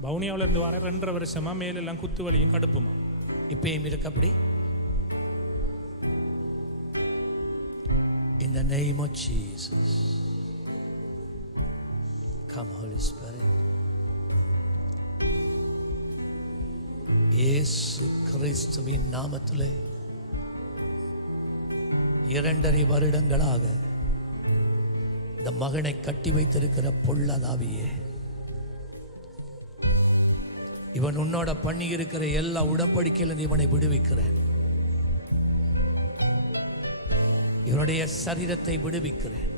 வவுனியாவுல இருந்து வர ரெண்டரை வருஷமா மேலெல்லாம் குத்து வலியும் கடுப்புமா இப்பயும் இருக்கு அப்படி In the name of Jesus. Come, Holy Spirit. இயேசு கிறிஸ்துவின் நாமத்திலே இரண்டரை வருடங்களாக இந்த மகனை கட்டி வைத்திருக்கிற பொல்லாதாவியே இவன் உன்னோட பண்ணி இருக்கிற எல்லா உடன்படிக்கையிலிருந்து இவனை விடுவிக்கிறேன். இவனுடைய சரீரத்தை விடுவிக்கிறேன்.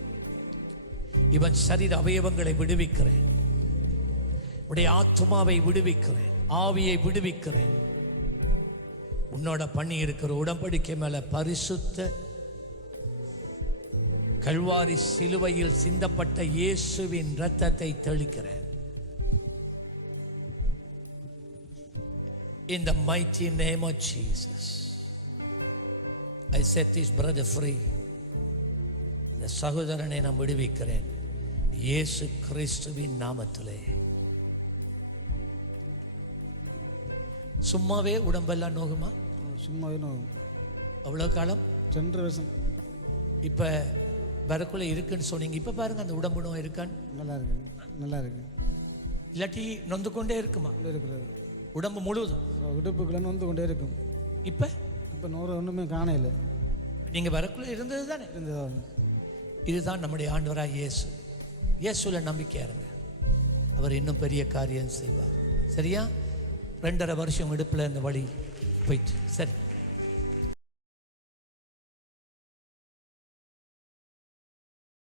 இவன் சரீர அவயவங்களை விடுவிக்கிறேன். உடைய ஆத்மாவை விடுவிக்கிறேன். ஆவியை விடுவிக்கிறேன். உன்னோட பண்ணி இருக்கிற உடன்படிக்கை மேல பரிசுத்த கல்வாரி சிலுவையில் சிந்தப்பட்ட இயேசுவின் இரத்தத்தை தெளிக்கிறேன். In the mighty name of Jesus, I set this brother free. இந்த சகோதரனை நான் விடுவிக்கிறேன். இயேசு கிறிஸ்துவின் நாமத்திலே. சும்மாவே உடம்பெல்லாம் நோகுமா? சும்மாவே நோகும். அவ்வளோ காலம்? ரெண்டரை வருஷம். இப்போ வரக்குள்ள இருக்குன்னு சொன்னீங்க. இப்போ பாருங்க அந்த உடம்பு நோய் இருக்கான்னு. நல்லா இருக்கு. நல்லா இருக்கு. இல்லாட்டி நொந்து கொண்டே இருக்குமா? இருக்கிறது. உடம்பு முழுவதும். இடுப்புக்குள்ள வந்து கொண்டே இருக்கும். இப்போ? இப்போ நூறு ஒன்றுமே காணையில் நீங்கள் வரக்குள்ள இருந்தது தானே? இருந்ததா இதுதான் நம்முடைய ஆண்டவராக இயேசு. இயேசுல நம்பிக்கையா இருங்க அவர் இன்னும் பெரிய காரியம் செய்வார். சரியா? ரெண்டரை வருஷம் இடுப்பில் இந்த வழி போயிட்டு. சரி.